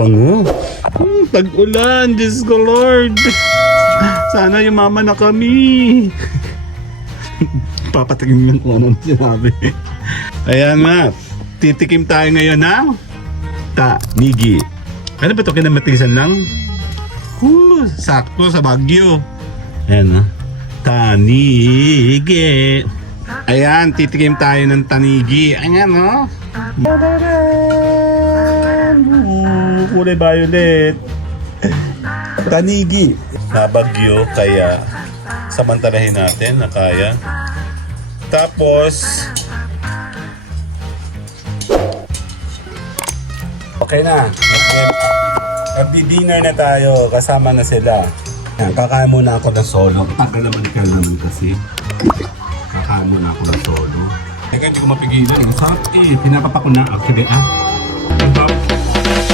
bango. Tag-ulan, Diyos ko Lord. Sana yumama na kami. Papatingin yung kung anong sinabi. Ayan nga, titikim tayo ngayon ng tanigi. Ano ba ito? Kinamatisan lang? Sakto sa Baguio. Ayan na. Tanigi. Ayan, titikim tayo ng tanigi. Ayan o. Kulay violet. Tanigi. Nabagyo, kaya samantalahin natin na kaya. Tapos, okay na. Magdi-dinner na tayo. Kasama na sila. Yan, kakain muna ako ng solo. Tagal naman kasi. Kakain muna ako ng solo. Teka, hindi ko mapigilan. Masarap eh. Pinapapa ko na actually.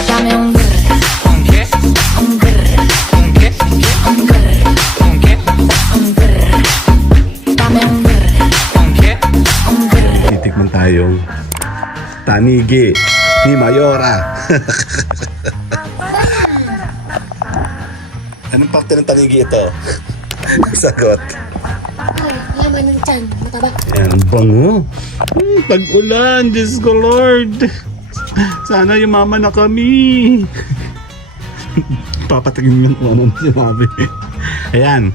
Dame un grr, un grr, un grr, un grr, un grr, un grr, un grr. Dame un grr, un grr, un grr. Titikman tayong tanigi ni Mayora. Anong parte ng tanigi ito? Sagot. Laman ng tiyan, mataba. Ayan, bango. Tag-ulan, Diyos ko Lord. Sana yumama na kami. Papatingin yung kung anong sinabi. Ayan.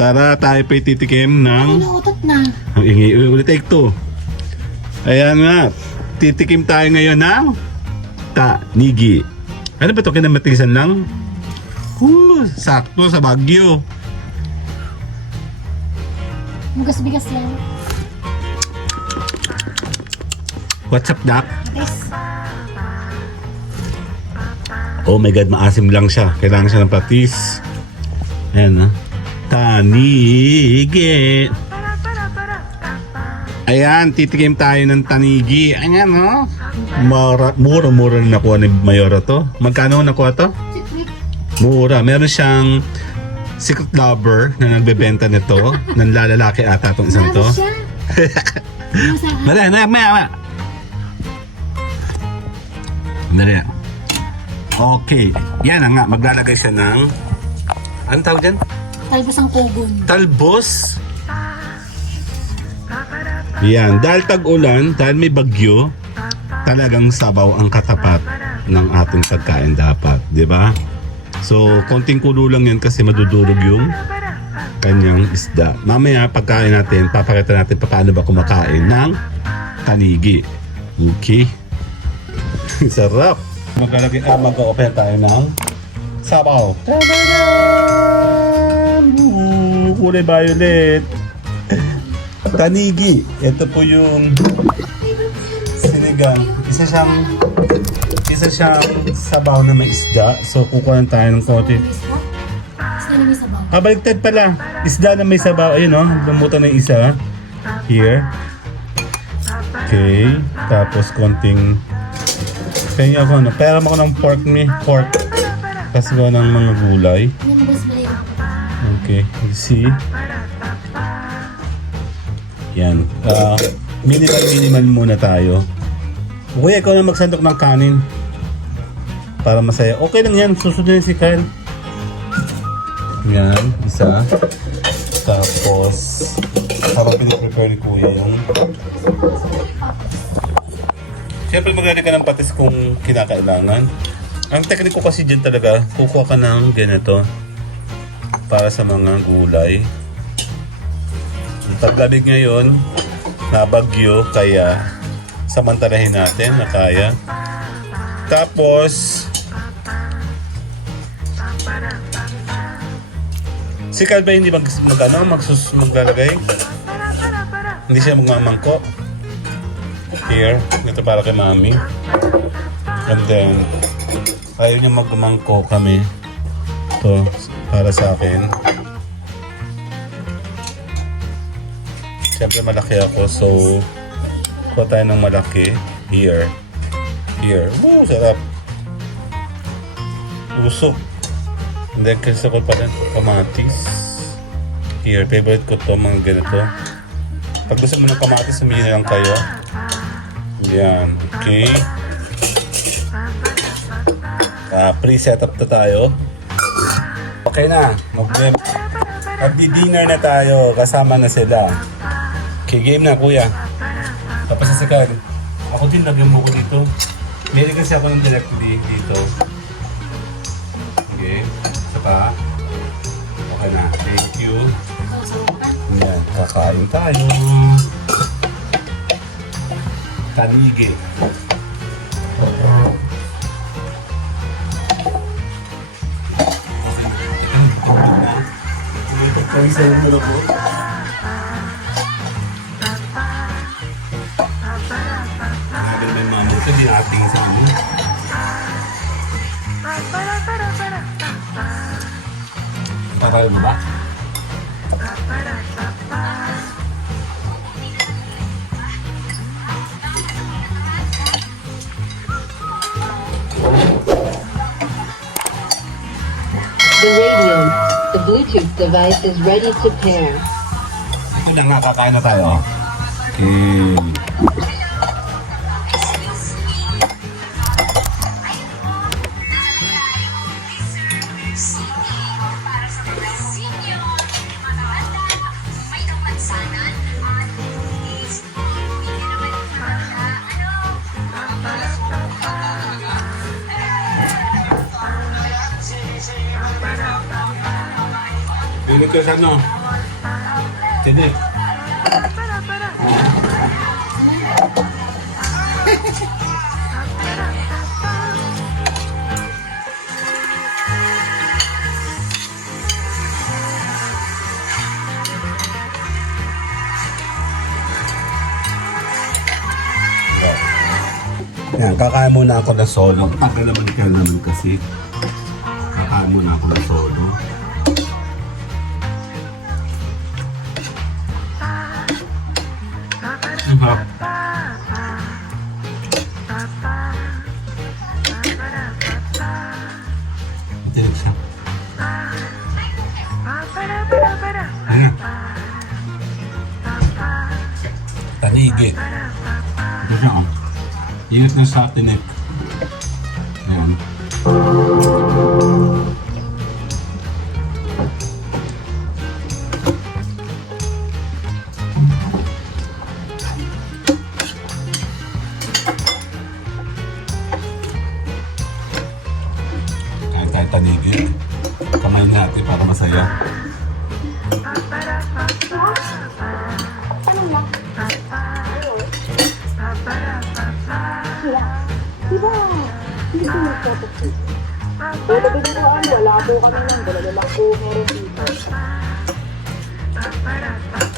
Tara, tayo pa'y titikim ng... Nautot na. Ang ingay, ulit take two. Ayan nga. Titikim tayo ngayon ng tanigi. Ano ba ito? Kinamatisan lang? Sakto sa Baguio. Mugas-bigas yan. What's up, Doc? Yes. Oh my God, maasim lang siya. Kailangan siya ng patis. Ayan na. Tanigi. Ayan, titikim tayo ng tanigi. Ayan, no? Mura-mura na nakuha ni Mayora to. Magkano nakuha to? Mura. Meron siyang secret lover na nagbebenta nito. Nanlalalaki ata itong isang to. Marami siya. Maya. Dali. Okay. Yan na nga. Maglalagay siya ng... Anong tawag dyan? Talbos ang kubon. Talbos. Yan. Dahil tag-ulan, dahil may bagyo, talagang sabaw ang katapat ng ating pagkain dapat. Diba? So, konting kulo lang yan kasi madudurog yung kanyang isda. Mamaya, pagkain natin, papakita natin paano ba kumakain ng tanigi. Okay? Sarap! Mag-open tayo ng sabaw. Kulay violet. Tanigi. Ito po yung sinigang. Isa siyang sabaw na may isda. So, kukuha tayo ng konti. Isda na may sabaw. Baliktad pala. Isda na may sabaw. Ayun o. Lumutan na yung isa. Here. Okay. Tapos konting... Kaya ako pera mo ko ng pork. Kasi ko ng mga gulay. Ano mo guys mali? Okay. You see? Yan. Minimal muna tayo. Kuya, ikaw na magsandok ng kanin. Para masaya. Okay lang yan. Susunod si Kyle. Yan. Isa. Tapos, habang piniprepare ni Kuya yung... Siyempre maglalagay ka ng patis kung kinakailangan. Ang tekniko kasi dyan talaga, kukuha ka ng ganito para sa mga gulay. Ang taglamig ngayon, nabagyo, kaya samantalahin natin na kaya. Tapos, si Calba hindi maglalagay? Hindi siya magmamangko? Here, ito para kay Mami. And then, ayaw niya magmangko kami. Ito, para sa akin. Siyempre malaki ako, so kuha tayo ng malaki. Here. Sarap. Usok. And then, kasi ko pa rin kamatis. Here, favorite ko to, mga ganito. Pag gusto mo ng kamatis, sumili na lang kayo. Yan, okay. Pre-setup na tayo. Okay na. Magdi-dinner na tayo. Kasama na sila. Okay, game na kuya. Tapos sa second. Ako din, lagyan mo ko dito. Meron kasi ako ng direct dito. Okay. Isa pa. Okay na. Thank you. Yan. Kakain tayo. Tanigi. Nagal may mama ito, di ating sa ano. Kakain mo ba? The radio, the Bluetooth device is ready to pair. Ano nga, kakain na tayo. Okay. Pinit ko sa ano? Tinik. Yan, kakain muna ako ng solo. Tagal naman kasi. Kakain muna ako ng solo. Hap. Tinig siya. Ano? Tanigi. Ito siya, oh. Init na sa tinik. Ayan. Kain tayo tanigi. Kamay natin para masaya. Pwede binuruan, wala po kami lang, dalawa lang po meron dito.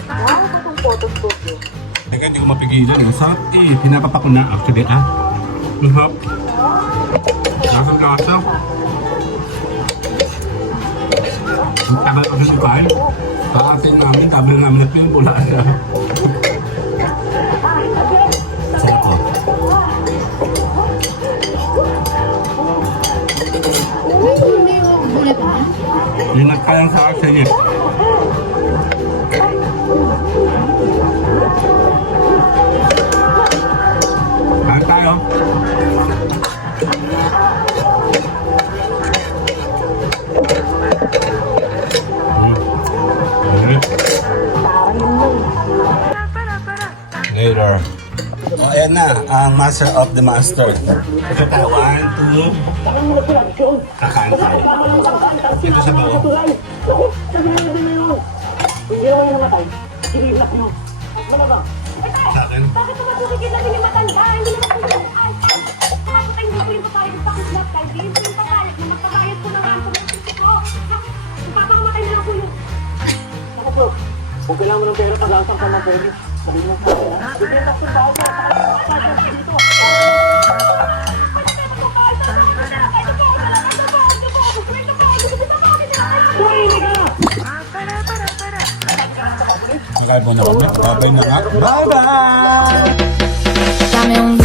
Wow, katong photos po po. Teka, hindi ko mapigilan. Masarap eh. Pinapapak ko na actually Hap. Nasang kasa. Ang tagal ko rin kain. Kakasin namin, tabi namin na pinulaan na. Sarap po. Hindi nagkayang sa akin eh. Kain tayo. Later. O, ayan na, ang master of the master. Ito tayo, 1, 2. Kakain tayo. Ito sa bao. Hindi naman namatay. Sige, ilak mo. Ano ba? Sa akin. Bakit naman kukikita din yung matanda? Hindi naman kung ay. Bakit hindi ko yung papayag sa akin lahat kayo? Hindi ko yung papayag na magpabayad ko na nga ang pagkakas ko. Ipapakamatay na lang ko yun. Ako po, kung kailangan mo ng pera, pag-aasang ka ng pera. Sabi mo sa akin, ha? Bigyan ka sa tao sa akin dito. Magkaiba na kami. Babay na nga. Bye-bye! Dame un